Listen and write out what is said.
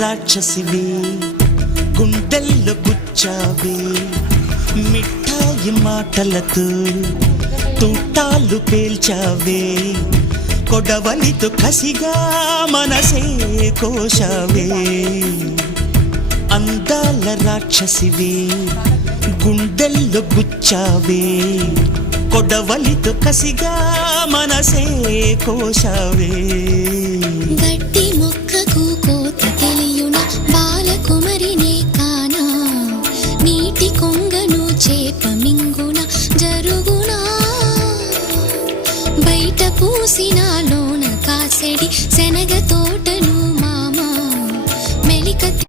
రాక్షసివే గుండెల్లో గుచ్చావే మిఠాయి మాటలతో తూటాలు పేల్చావే కొడవలితో కసిగా మనసే కోశావే అందాల రాక్షసివే గుండెల్లో గుచ్చావే కొడవలితో కసిగా మనసే కోశావే గట్టి మొక్కకు కోత తెలియున బాలకుమరినే కానా నీటి కొంగను చేప మింగున జరుగునా బయట పూసిన లోన కాసెడి శనగ తోటను మామ మెలిక